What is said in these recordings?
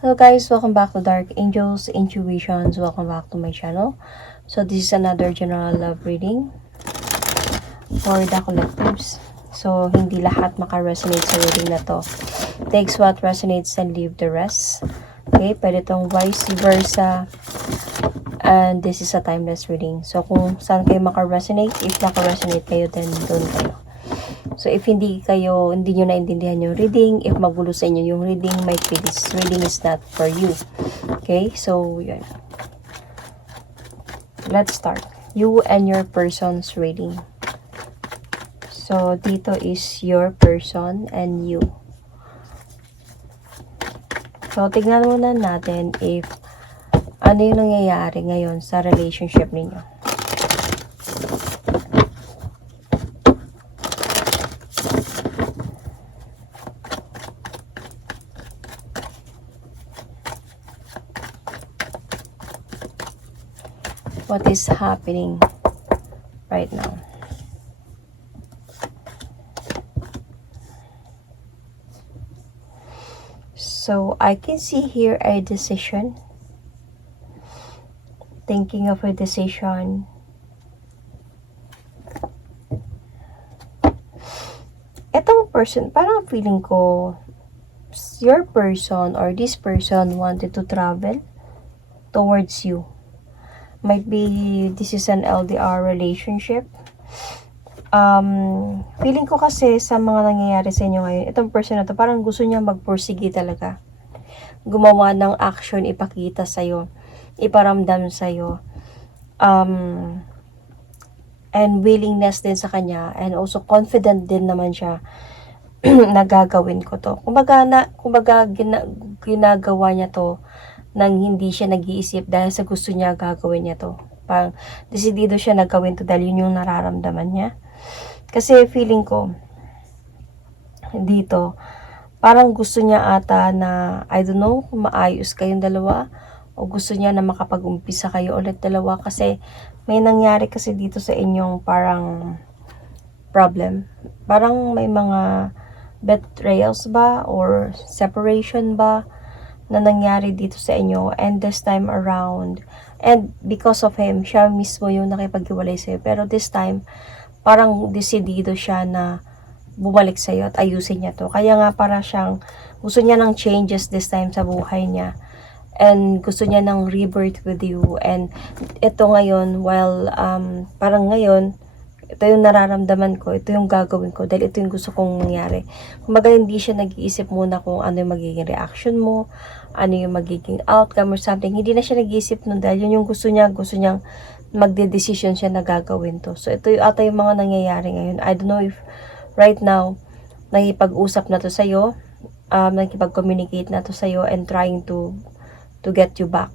Hello guys, welcome back to Dark Angels Intuitions. Welcome back to my channel. So this is another general love reading for the collectives. So hindi lahat maka-resonate sa reading na to. Takes what resonates and leave the rest. Okay, pwede tong vice versa. And this is a timeless reading. So kung saan kayo maka-resonate, if maka-resonate kayo, then doon kayo. So, if hindi kayo, hindi nyo naintindihan yung reading, if magulo sa inyo yung reading, be this reading is not for you. Okay? So, yun. Let's start. You and your person's reading. So, dito is your person and you. So, tignan muna natin if ano yung nangyayari ngayon sa relationship ninyo. What is happening right now. So I can see here a decision. Thinking of a decision. Etong person, parang feeling ko, your person or this person wanted to travel towards you might be this is an LDR relationship. Um, feeling ko kasi sa mga nangyayari sa inyo ngayon, itong person na to, parang gusto niya magpursige talaga. Gumawa ng action, ipakita sa'yo, iparamdam sa'yo. Um, and willingness din sa kanya, and also confident din naman siya na gagawin ko to. Kumbaga, na, kumbaga gina, ginagawa niya to nang hindi siya nag-iisip dahil sa gusto niya gagawin niya to. Parang desidido siya na gawin to dahil yun yung nararamdaman niya. Kasi feeling ko dito, parang gusto niya ata na, I don't know, maayos kayong dalawa o gusto niya na makapag-umpisa kayo ulit dalawa kasi may nangyari kasi dito sa inyong parang problem. Parang may mga betrayals ba or separation ba na nangyari dito sa inyo and this time around. And because of him siya mismo yung nakipaghiwalay sa'yo. Pero this time parang desidido siya na bumalik sa'yo at ayusin niya to. Kaya nga para siyang gusto niya ng changes this time sa buhay niya. And gusto niya ng rebirth with you. And ito ngayon while um, parang ngayon ito yung nararamdaman ko, ito yung gagawin ko, dahil ito yung gusto kong mangyari. Kumbaga, hindi siya nag-iisip muna kung ano yung magiging reaction mo, ano yung magiging outcome or something. Hindi na siya nag-iisip nun dahil yun yung gusto niya, gusto niyang magde-decision siya na gagawin to. So, ito yung ata yung mga nangyayari ngayon. I don't know if right now, nakipag-usap na to sa'yo, um, nakipag-communicate na to sa'yo and trying to to get you back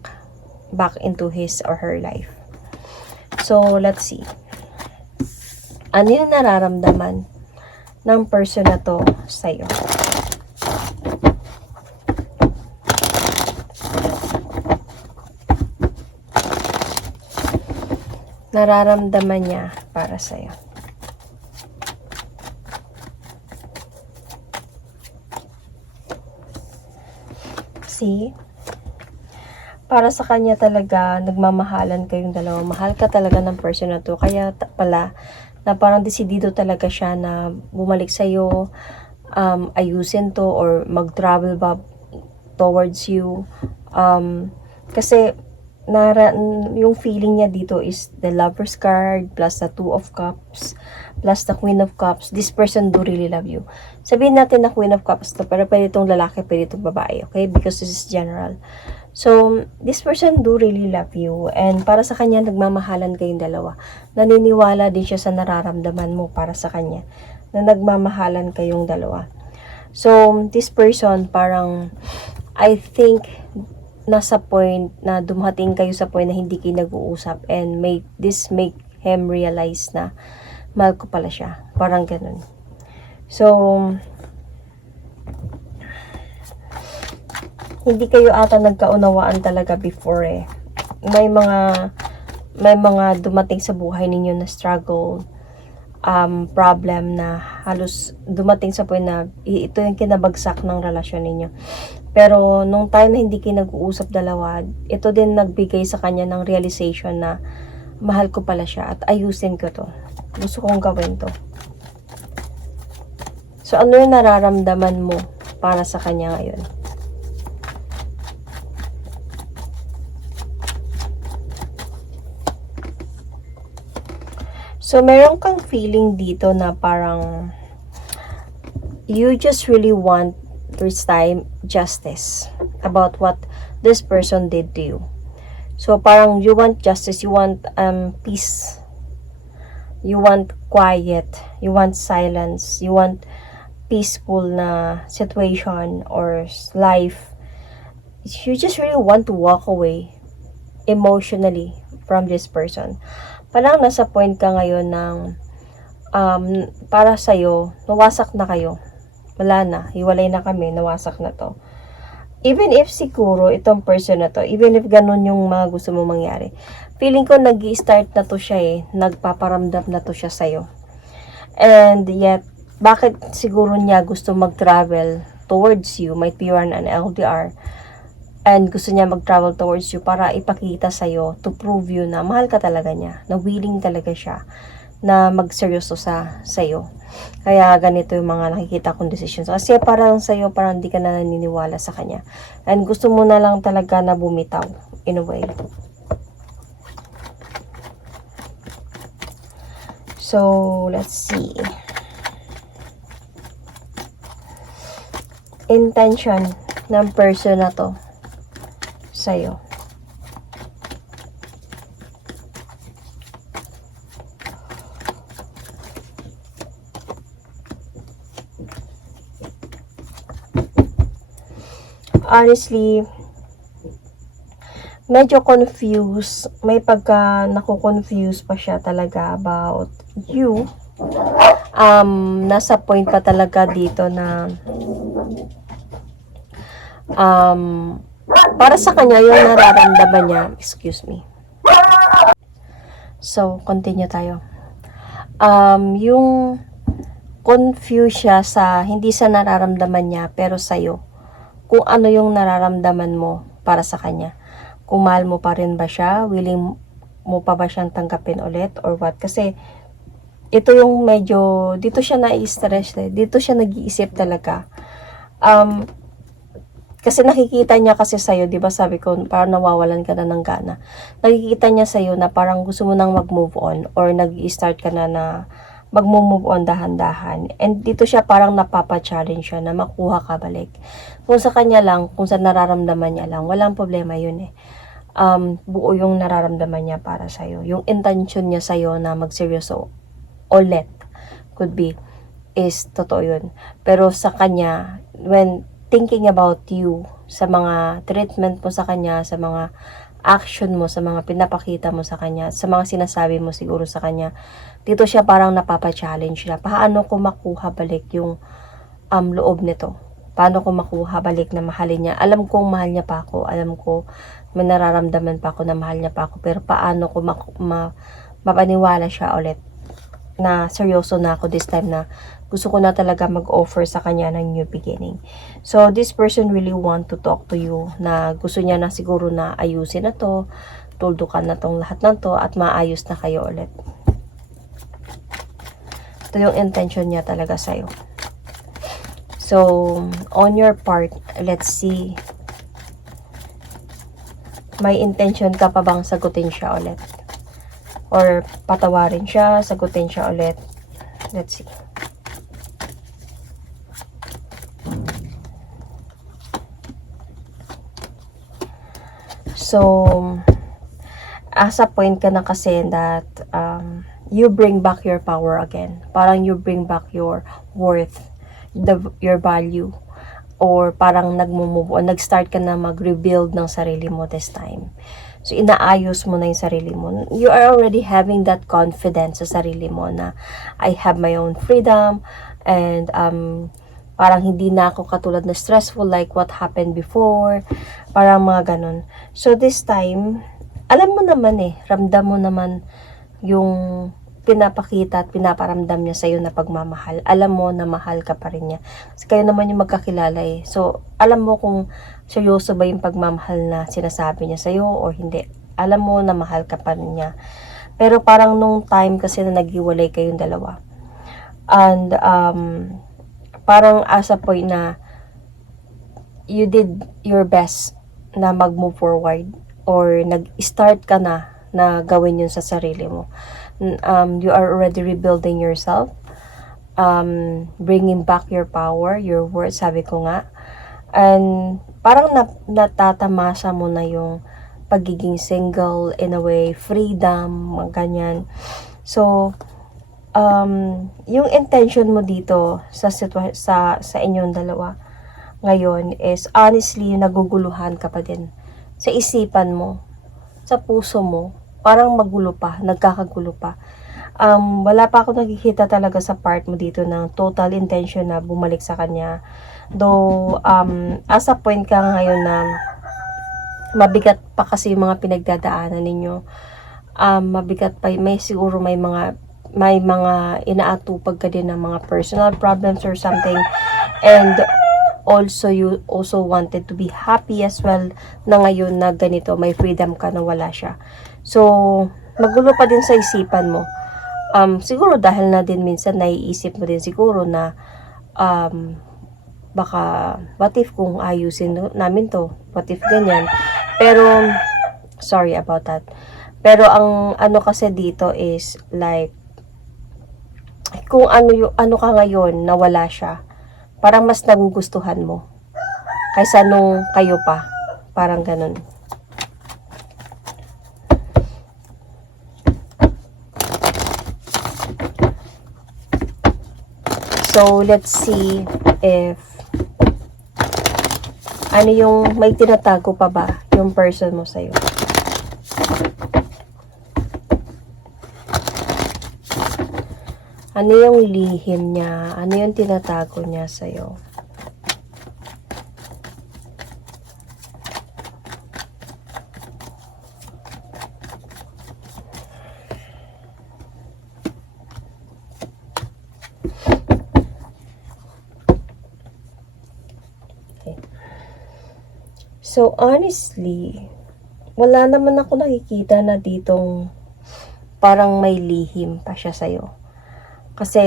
back into his or her life. So, let's see ano yung nararamdaman ng person na to sa'yo. Nararamdaman niya para sa'yo. See? para sa kanya talaga, nagmamahalan kayong dalawa. Mahal ka talaga ng person na to. Kaya pala, na parang desidido talaga siya na bumalik sa'yo, um, ayusin to, or mag-travel ba towards you. Um, kasi, nara, yung feeling niya dito is the lover's card, plus the two of cups, plus the queen of cups. This person do really love you. Sabihin natin na queen of cups to, pero pwede itong lalaki, pwede itong babae, okay? Because this is general. So, this person do really love you and para sa kanya nagmamahalan kayong dalawa. Naniniwala din siya sa nararamdaman mo para sa kanya na nagmamahalan kayong dalawa. So, this person parang I think nasa point na dumating kayo sa point na hindi kayo nag-uusap and make this make him realize na mahal ko pala siya. Parang ganun. So, hindi kayo ata nagkaunawaan talaga before eh. May mga may mga dumating sa buhay ninyo na struggle, um, problem na halos dumating sa point na ito yung kinabagsak ng relasyon ninyo. Pero nung time na hindi kayo nag-uusap dalawa, ito din nagbigay sa kanya ng realization na mahal ko pala siya at ayusin ko to. Gusto kong gawin to. So ano yung nararamdaman mo para sa kanya ngayon? So meron kang feeling dito na parang you just really want first time justice about what this person did to you. So parang you want justice, you want um peace. You want quiet, you want silence, you want peaceful na situation or life. You just really want to walk away emotionally from this person. Parang nasa point ka ngayon ng um, para sa'yo, nawasak na kayo wala na, hiwalay na kami, nawasak na to. Even if siguro itong person na to, even if ganun yung mga gusto mo mangyari, feeling ko nag start na to siya eh, nagpaparamdam na to siya sa'yo. And yet, bakit siguro niya gusto mag-travel towards you, might be you're an LDR, and gusto niya mag-travel towards you para ipakita sa'yo, to prove you na mahal ka talaga niya, na willing talaga siya na magseryoso sa sa'yo. Kaya ganito yung mga nakikita kong decisions. Kasi parang sa'yo, parang hindi ka na naniniwala sa kanya. And gusto mo na lang talaga na bumitaw, in a way. So, let's see. Intention ng person na to sa'yo. honestly, medyo confused. May pagka nako-confuse pa siya talaga about you. Um, nasa point pa talaga dito na um, para sa kanya yung nararamdaman niya, excuse me. So, continue tayo. Um, yung confused siya sa hindi sa nararamdaman niya pero sa'yo kung ano yung nararamdaman mo para sa kanya. Kung mahal mo pa rin ba siya, willing mo pa ba siyang tanggapin ulit or what. Kasi ito yung medyo, dito siya na-stress eh. Dito siya nag-iisip talaga. Um, kasi nakikita niya kasi sa'yo, di ba sabi ko, parang nawawalan ka na ng gana. Nakikita niya sa'yo na parang gusto mo nang mag-move on or nag-start ka na na mag-move on dahan-dahan. And dito siya parang napapa-challenge siya na makuha ka balik. Kung sa kanya lang, kung sa nararamdaman niya lang, walang problema yun eh. Um, buo yung nararamdaman niya para sa'yo. Yung intention niya sa'yo na magseryoso ulit could be is totoo yun. Pero sa kanya, when thinking about you, sa mga treatment mo sa kanya, sa mga action mo, sa mga pinapakita mo sa kanya, sa mga sinasabi mo siguro sa kanya, dito siya parang napapa-challenge na paano ko makuha balik yung um, loob nito. Paano ko makuha balik na mahalin niya. Alam kong mahal niya pa ako. Alam ko may nararamdaman pa ako na mahal niya pa ako. Pero paano ko ma, ma, mapaniwala siya ulit na seryoso na ako this time na gusto ko na talaga mag-offer sa kanya ng new beginning. So, this person really want to talk to you na gusto niya na siguro na ayusin na to, tuldukan na tong lahat ng to at maayos na kayo ulit. Ito yung intention niya talaga sa'yo. So, on your part, let's see. May intention ka pa bang sagutin siya ulit? Or patawarin siya, sagutin siya ulit? Let's see. So, as a point ka na kasi that um, you bring back your power again. Parang you bring back your worth, the, your value. Or parang nagmo-move on, nag-start ka na mag-rebuild ng sarili mo this time. So, inaayos mo na yung sarili mo. You are already having that confidence sa sarili mo na I have my own freedom and um, parang hindi na ako katulad na stressful like what happened before. Parang mga ganun. So, this time, alam mo naman eh, ramdam mo naman yung pinapakita at pinaparamdam niya sa'yo na pagmamahal. Alam mo na mahal ka pa rin niya. Kasi kayo naman yung magkakilala eh. So, alam mo kung seryoso ba yung pagmamahal na sinasabi niya sa'yo o hindi. Alam mo na mahal ka pa rin niya. Pero parang nung time kasi na naghiwalay kayong dalawa. And, um, parang as a na you did your best na mag-move forward or nag-start ka na na gawin yun sa sarili mo. Um, you are already rebuilding yourself. Um, bringing back your power, your worth, sabi ko nga. And parang na, natatamasa mo na yung pagiging single in a way, freedom, ganyan. So, um, yung intention mo dito sa sa sa inyong dalawa ngayon is honestly naguguluhan ka pa din sa isipan mo, sa puso mo, parang magulo pa, nagkakagulo pa. Um, wala pa ako nakikita talaga sa part mo dito ng total intention na bumalik sa kanya. Though, um, as a point ka ngayon na mabigat pa kasi yung mga pinagdadaanan ninyo. Um, mabigat pa, may siguro may mga may mga inaatupag ka din ng mga personal problems or something. And also you also wanted to be happy as well na ngayon na ganito, may freedom ka na wala siya. So, magulo pa din sa isipan mo. Um, siguro dahil na din minsan naiisip mo din siguro na um, baka what if kung ayusin namin to? What if ganyan? Pero, sorry about that. Pero ang ano kasi dito is like kung ano yung ano ka ngayon na wala siya, parang mas nagugustuhan mo kaysa nung kayo pa. Parang ganun. So, let's see if ano yung may tinatago pa ba yung person mo sa'yo. Ano yung lihim niya? Ano yung tinatago niya sa'yo? Okay. So, honestly, wala naman ako nakikita na ditong parang may lihim pa siya sa'yo. Kasi,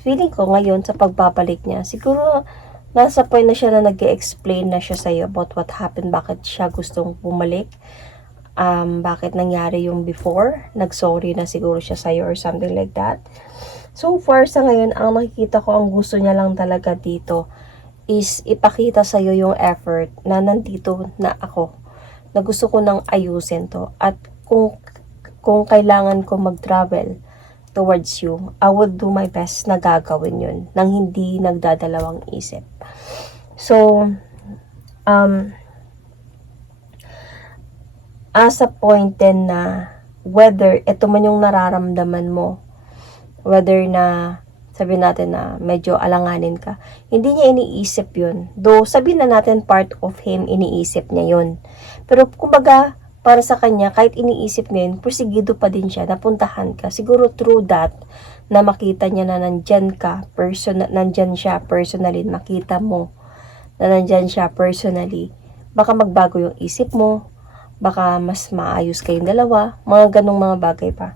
feeling ko ngayon sa pagbabalik niya, siguro nasa point na siya na nag explain na siya sa'yo about what happened, bakit siya gustong bumalik, um, bakit nangyari yung before, nag-sorry na siguro siya sa'yo or something like that. So far sa ngayon, ang nakikita ko ang gusto niya lang talaga dito is ipakita sa'yo yung effort na nandito na ako, na gusto ko nang ayusin to. At kung, kung kailangan ko mag-travel, towards you, I will do my best na gagawin yun nang hindi nagdadalawang isip. So, um, as a point din na whether ito man yung nararamdaman mo, whether na sabi natin na medyo alanganin ka, hindi niya iniisip yun. Though, sabi na natin part of him, iniisip niya yun. Pero, kumbaga, para sa kanya, kahit iniisip niya yun, persigido pa din siya, napuntahan ka. Siguro through that, na makita niya na nandyan ka, person, nandyan siya personally, makita mo na nandyan siya personally, baka magbago yung isip mo, baka mas maayos kayong dalawa, mga ganong mga bagay pa.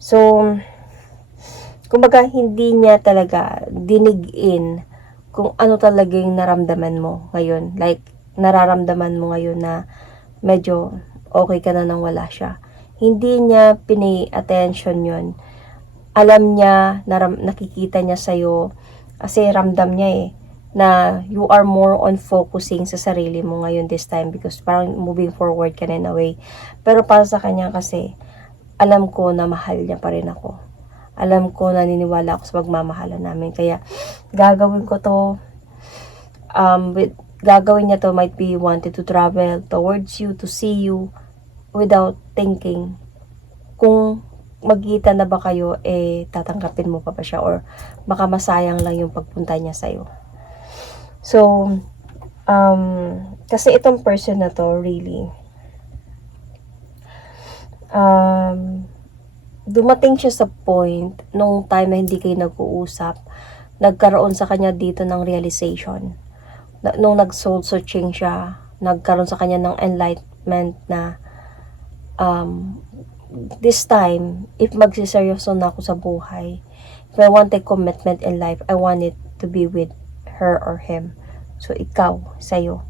So, kumbaga hindi niya talaga dinigin kung ano talaga yung naramdaman mo ngayon. Like, nararamdaman mo ngayon na medyo okay ka na nang wala siya. Hindi niya pinay attention yon Alam niya, naram, nakikita niya sa'yo, kasi ramdam niya eh, na you are more on focusing sa sarili mo ngayon this time because parang moving forward ka na in a way. Pero para sa kanya kasi, alam ko na mahal niya pa rin ako. Alam ko, naniniwala ako sa pagmamahalan namin. Kaya, gagawin ko to, um, with, gagawin niya to might be wanted to travel towards you, to see you, without thinking kung magkita na ba kayo, eh, tatanggapin mo pa ba siya or baka masayang lang yung pagpunta niya sa'yo. So, um, kasi itong person na to, really, um, dumating siya sa point nung time na hindi kayo nag-uusap, nagkaroon sa kanya dito ng realization. Nung nag-soul searching siya, nagkaroon sa kanya ng enlightenment na um, this time, if magsiseryoso na ako sa buhay, if I want a commitment in life, I want it to be with her or him. So, ikaw, sa'yo.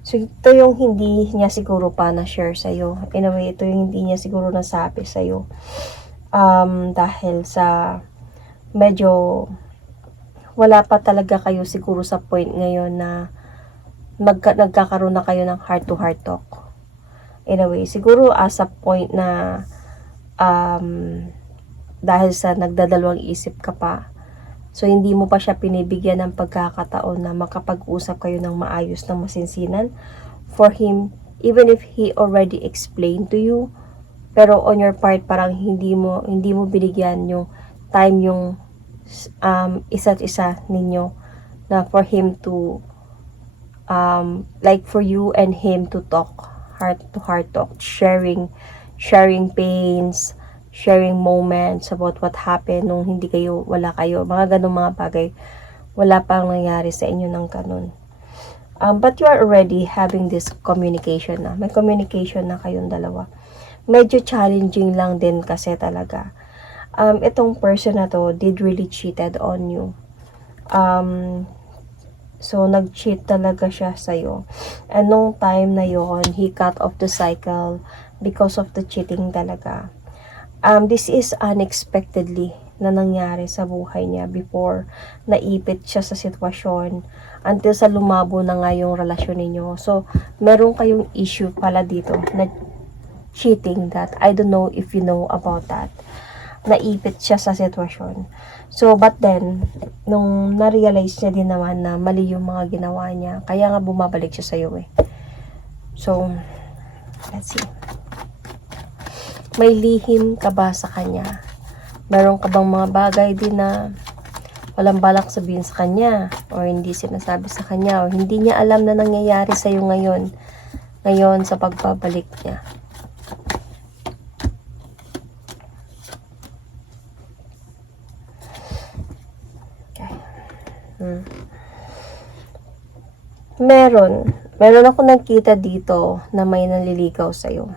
So, ito yung hindi niya siguro pa na-share sa'yo. In a way, ito yung hindi niya siguro nasabi sa'yo. Um, dahil sa medyo wala pa talaga kayo siguro sa point ngayon na magka, nagkakaroon na kayo ng heart-to-heart talk. In a way, siguro as a point na um, dahil sa nagdadalawang isip ka pa, So, hindi mo pa siya pinibigyan ng pagkakataon na makapag-usap kayo ng maayos ng masinsinan. For him, even if he already explained to you, pero on your part, parang hindi mo, hindi mo binigyan yung time yung um, isa't isa ninyo na for him to um, like for you and him to talk heart to heart talk sharing sharing pains sharing moments about what happened nung hindi kayo, wala kayo, mga ganong mga bagay, wala pang nangyari sa inyo ng ganun. Um, but you are already having this communication na. May communication na kayong dalawa. Medyo challenging lang din kasi talaga. Um, itong person na to did really cheated on you. Um, so, nag-cheat talaga siya sa'yo. And nung time na yon he cut off the cycle because of the cheating talaga um, this is unexpectedly na nangyari sa buhay niya before naipit siya sa sitwasyon until sa lumabo na nga yung relasyon ninyo. So, meron kayong issue pala dito na cheating that. I don't know if you know about that. Naipit siya sa sitwasyon. So, but then, nung na-realize niya din naman na mali yung mga ginawa niya, kaya nga bumabalik siya sa'yo eh. So, let's see. May lihim ka ba sa kanya? Meron ka bang mga bagay din na walang balak sabihin sa kanya or hindi sinasabi sa kanya or hindi niya alam na nangyayari sa iyo ngayon ngayon sa pagbabalik niya. Meron. Meron ako nakita dito na may nanliligaw sa'yo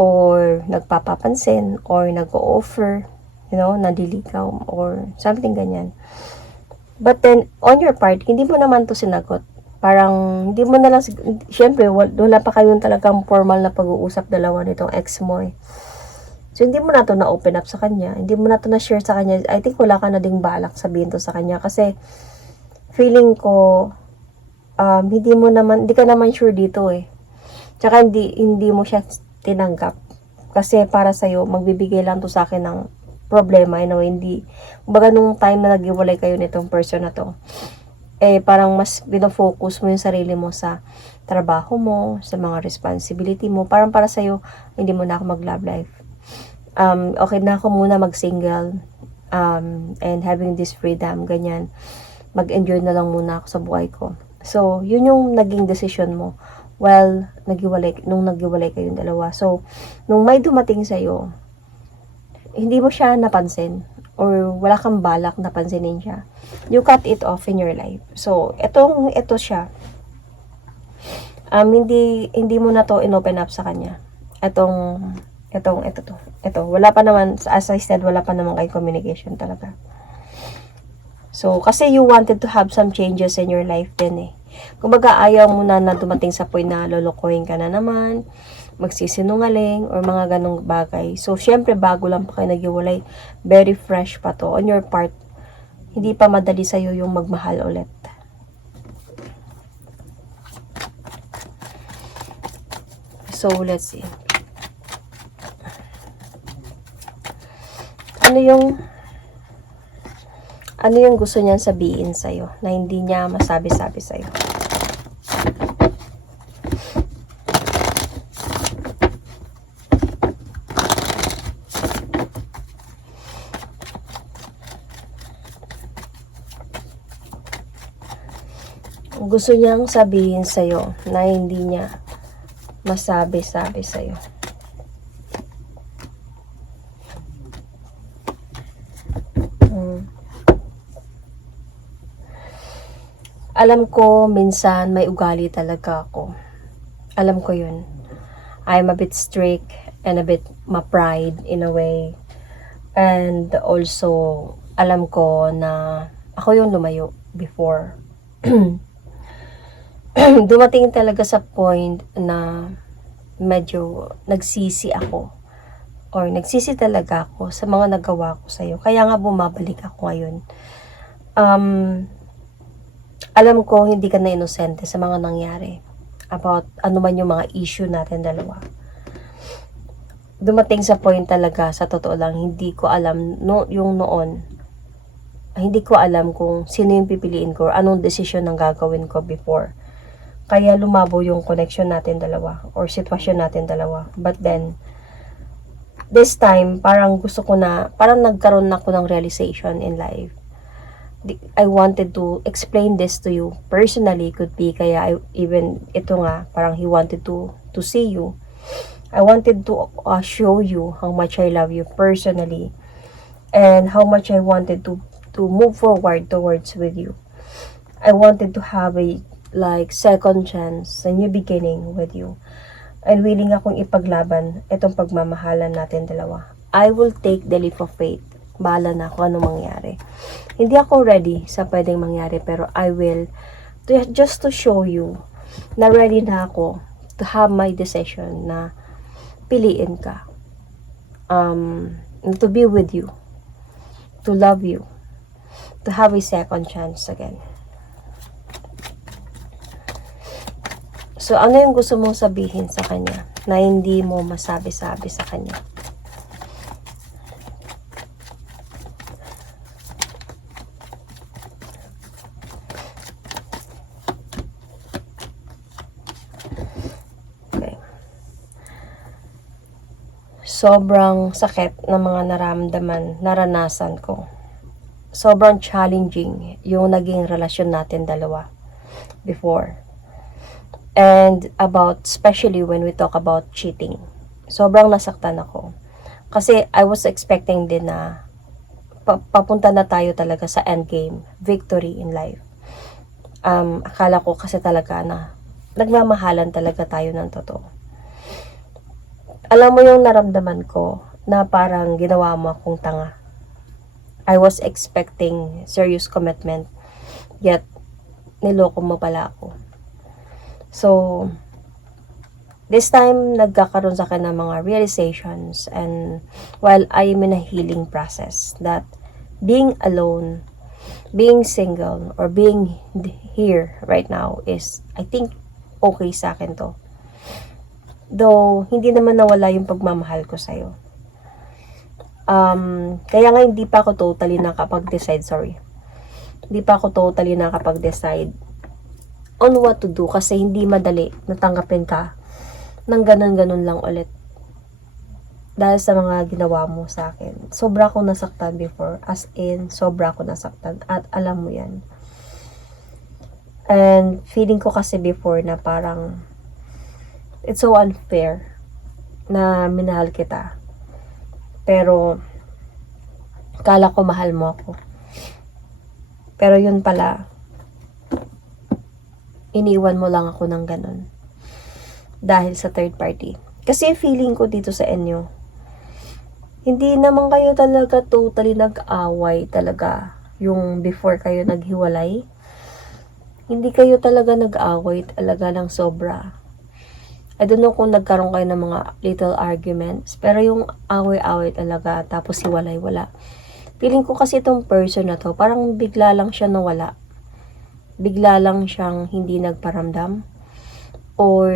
or nagpapapansin or nag-offer, you know, nadiligaw or something ganyan. But then, on your part, hindi mo naman to sinagot. Parang, hindi mo na lang, syempre, wala pa kayong talagang formal na pag-uusap dalawa nitong ex mo eh. So, hindi mo na to na-open up sa kanya. Hindi mo na to na-share sa kanya. I think wala ka na ding balak sabihin to sa kanya. Kasi, feeling ko, um, hindi mo naman, hindi ka naman sure dito eh. Tsaka, hindi, hindi mo siya tinanggap. Kasi para sa'yo, magbibigay lang to sa akin ng problema, you know, hindi, kumbaga nung time na nag-iwalay kayo nitong person na to, eh, parang mas binofocus mo yung sarili mo sa trabaho mo, sa mga responsibility mo, parang para sa'yo, hindi mo na ako mag-love life. Um, okay na ako muna mag-single, um, and having this freedom, ganyan, mag-enjoy na lang muna ako sa buhay ko. So, yun yung naging decision mo well, nagiwalay, nung nagiwalay kayong dalawa. So, nung may dumating sa'yo, hindi mo siya napansin or wala kang balak na pansinin siya. You cut it off in your life. So, etong, ito siya. Um, hindi, hindi mo na to in-open up sa kanya. Etong, etong, ito to. Ito, wala pa naman, as I said, wala pa naman kay communication talaga. So, kasi you wanted to have some changes in your life din eh. Kumbaga, ayaw mo na na dumating sa point na lolokohin ka na naman, magsisinungaling, or mga ganong bagay. So, syempre, bago lang pa kayo nagiwalay, very fresh pa to. On your part, hindi pa madali sa'yo yung magmahal ulit. So, let's see. Ano yung ano yung gusto niyang sabihin sa'yo na hindi niya masabi-sabi sa'yo? gusto niyang sabihin sa'yo na hindi niya masabi-sabi sa'yo. Alam ko minsan may ugali talaga ako. Alam ko yun. I'm a bit strict and a bit ma-pride in a way. And also, alam ko na ako yung lumayo before. Dumating talaga sa point na medyo nagsisi ako or nagsisi talaga ako sa mga nagawa ko sa'yo. Kaya nga bumabalik ako ngayon. Um, alam ko hindi ka na inosente sa mga nangyari about ano man yung mga issue natin dalawa. Dumating sa point talaga, sa totoo lang, hindi ko alam no, yung noon. Hindi ko alam kung sino yung pipiliin ko or anong desisyon ang gagawin ko before. Kaya lumabo yung connection natin dalawa or sitwasyon natin dalawa. But then, this time, parang gusto ko na, parang nagkaroon na ako ng realization in life. I wanted to explain this to you personally, could be kaya I, even ito nga, parang he wanted to to see you. I wanted to uh, show you how much I love you personally and how much I wanted to to move forward towards with you. I wanted to have a like second chance, a new beginning with you. And willing akong ipaglaban itong pagmamahalan natin dalawa. I will take the leap of faith. Bahala na kung ano mangyari. Hindi ako ready sa pwedeng mangyari pero I will to, just to show you na ready na ako to have my decision na piliin ka. Um, to be with you. To love you. To have a second chance again. So, ano yung gusto mong sabihin sa kanya na hindi mo masabi-sabi sa kanya? Sobrang sakit ng mga naramdaman, naranasan ko. Sobrang challenging yung naging relasyon natin dalawa before and about especially when we talk about cheating. Sobrang nasaktan ako. Kasi I was expecting din na pa- papunta na tayo talaga sa end game, victory in life. Um, akala ko kasi talaga na nagmamahalan talaga tayo ng totoo. Alam mo yung naramdaman ko na parang ginawa mo akong tanga. I was expecting serious commitment, yet niloko mo pala ako. So, this time, nagkakaroon sa akin ng mga realizations and while I am in a healing process that being alone, being single, or being here right now is, I think, okay sa akin to. Though, hindi naman nawala yung pagmamahal ko sa'yo. Um, kaya nga hindi pa ako totally nakapag-decide, sorry. Hindi pa ako totally nakapag-decide on what to do kasi hindi madali natanggapin ka ng ganun-ganun lang ulit. Dahil sa mga ginawa mo sa akin. Sobra akong nasaktan before. As in, sobra akong nasaktan. At alam mo yan. And feeling ko kasi before na parang it's so unfair na minahal kita. Pero kala ko mahal mo ako. Pero yun pala, iniwan mo lang ako ng ganun. Dahil sa third party. Kasi feeling ko dito sa inyo, hindi naman kayo talaga totally nag-away talaga yung before kayo naghiwalay. Hindi kayo talaga nag-away talaga ng sobra. I don't know kung nagkaroon kayo ng mga little arguments, pero yung away-away talaga, tapos hiwalay, wala. Feeling ko kasi itong person na to, parang bigla lang siya nawala bigla lang siyang hindi nagparamdam or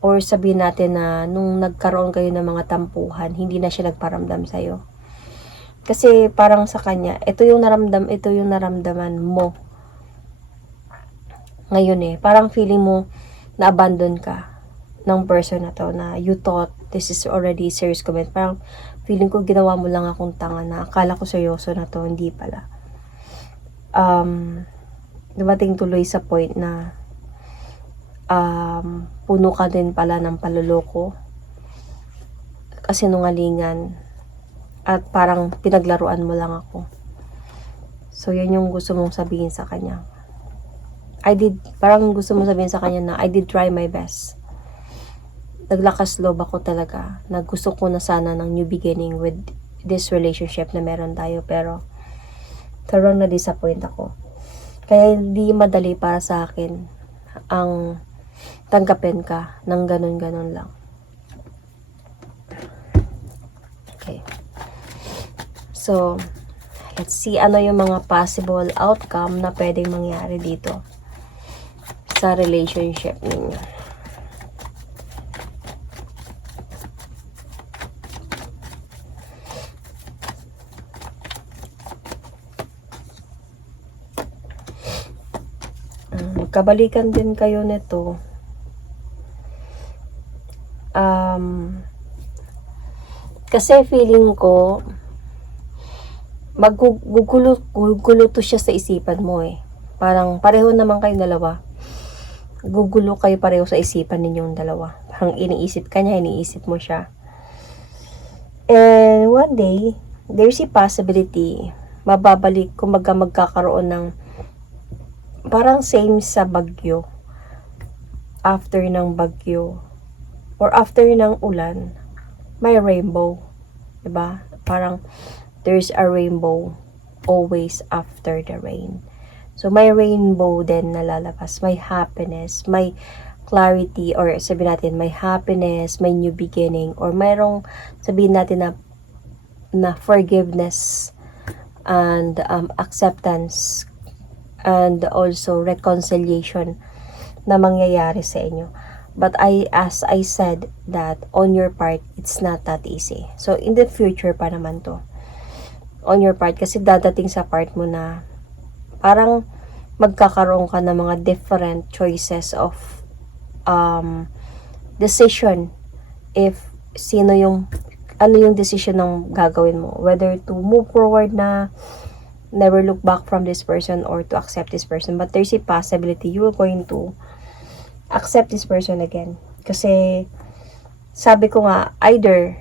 or sabihin natin na nung nagkaroon kayo ng mga tampuhan, hindi na siya nagparamdam sa'yo. Kasi parang sa kanya, ito yung naramdam, ito yung naramdaman mo. Ngayon eh, parang feeling mo na abandon ka ng person na to na you thought this is already serious comment. Parang feeling ko ginawa mo lang akong tanga na akala ko seryoso na to, hindi pala. Um, dumating tuloy sa point na um, puno ka din pala ng paluloko kasinungalingan at parang pinaglaruan mo lang ako. So, yun yung gusto mong sabihin sa kanya. I did, parang gusto mo sabihin sa kanya na I did try my best. Naglakas loob ako talaga na gusto ko na sana ng new beginning with this relationship na meron tayo pero talagang na-disappoint ako. Kaya hindi madali para sa akin ang tanggapin ka ng ganun-ganun lang. Okay. So, let's see ano yung mga possible outcome na pwedeng mangyari dito sa relationship ninyo. Mm, Kabalikan din kayo nito. Um, kasi feeling ko, maggugulo gugulo to siya sa isipan mo eh. Parang pareho naman kayo dalawa. Gugulo kayo pareho sa isipan ninyong dalawa. Parang iniisip ka niya, iniisip mo siya. And one day, there's a possibility, mababalik, kumbaga magkakaroon ng parang same sa bagyo. After ng bagyo, or after ng ulan, may rainbow. 'Di ba? Parang there's a rainbow always after the rain. So, may rainbow din na lalabas. May happiness, may clarity, or sabihin natin, may happiness, may new beginning, or mayroong sabihin natin na na forgiveness and um, acceptance and also reconciliation na mangyayari sa inyo. But I, as I said, that on your part, it's not that easy. So, in the future pa naman to. On your part, kasi dadating sa part mo na parang magkakaroon ka ng mga different choices of um, decision if sino yung ano yung decision ng gagawin mo. Whether to move forward na never look back from this person or to accept this person. But there's a possibility you are going to accept this person again. Kasi sabi ko nga either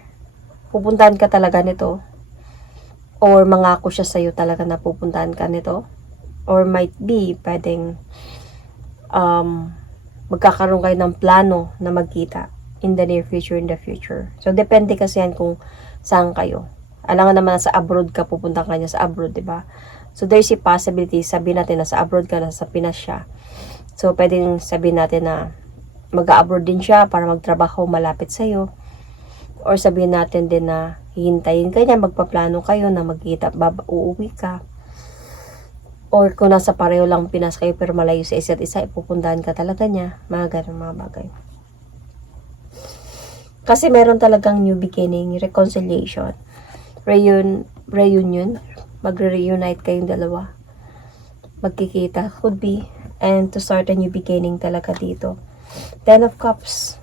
pupuntahan ka talaga nito or mangako siya sa'yo talaga na pupuntahan ka nito or might be pwedeng um, magkakaroon kayo ng plano na magkita in the near future, in the future. So, depende kasi yan kung saan kayo. Alangan naman sa abroad ka, pupunta ka niya sa abroad, di ba? So, there's a possibility, sabihin natin na sa abroad ka, na sa Pinas siya. So, pwedeng sabihin natin na mag-abroad din siya para magtrabaho malapit sa'yo. Or sabihin natin din na hihintayin ka niya, magpaplano kayo na magkita, uuwi ka. Or kung nasa pareho lang Pinas kayo pero malayo sa isa't isa, ipupuntahan ka talaga niya. Mga ganun mga bagay. Kasi meron talagang new beginning, reconciliation, reun reunion, magre-reunite kayong dalawa. Magkikita, could be, and to start a new beginning talaga dito. Ten of Cups.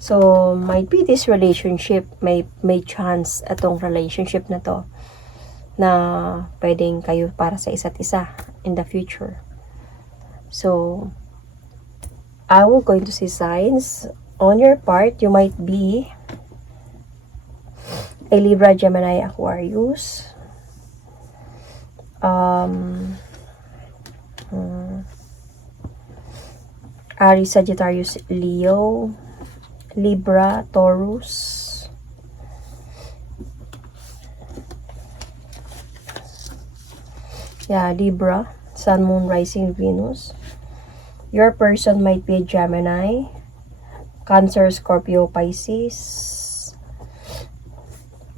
So, might be this relationship, may, may chance atong relationship na to na pwedeng kayo para sa isa't isa in the future. So, I will going to see signs on your part. You might be a Libra, Gemini, Aquarius. Um, hmm, Aries, Sagittarius, Leo, Libra, Taurus, Yeah, Libra, Sun, Moon, Rising, Venus. Your person might be Gemini, Cancer, Scorpio, Pisces.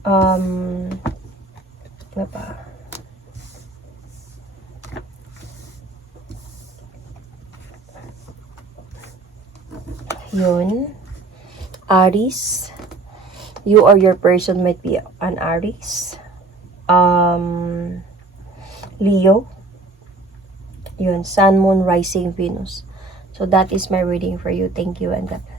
Um, ano pa? Yun. Aries. You or your person might be an Aries. Um, Leo. Yun, Sun, Moon, Rising, Venus. So that is my reading for you. Thank you and God bless.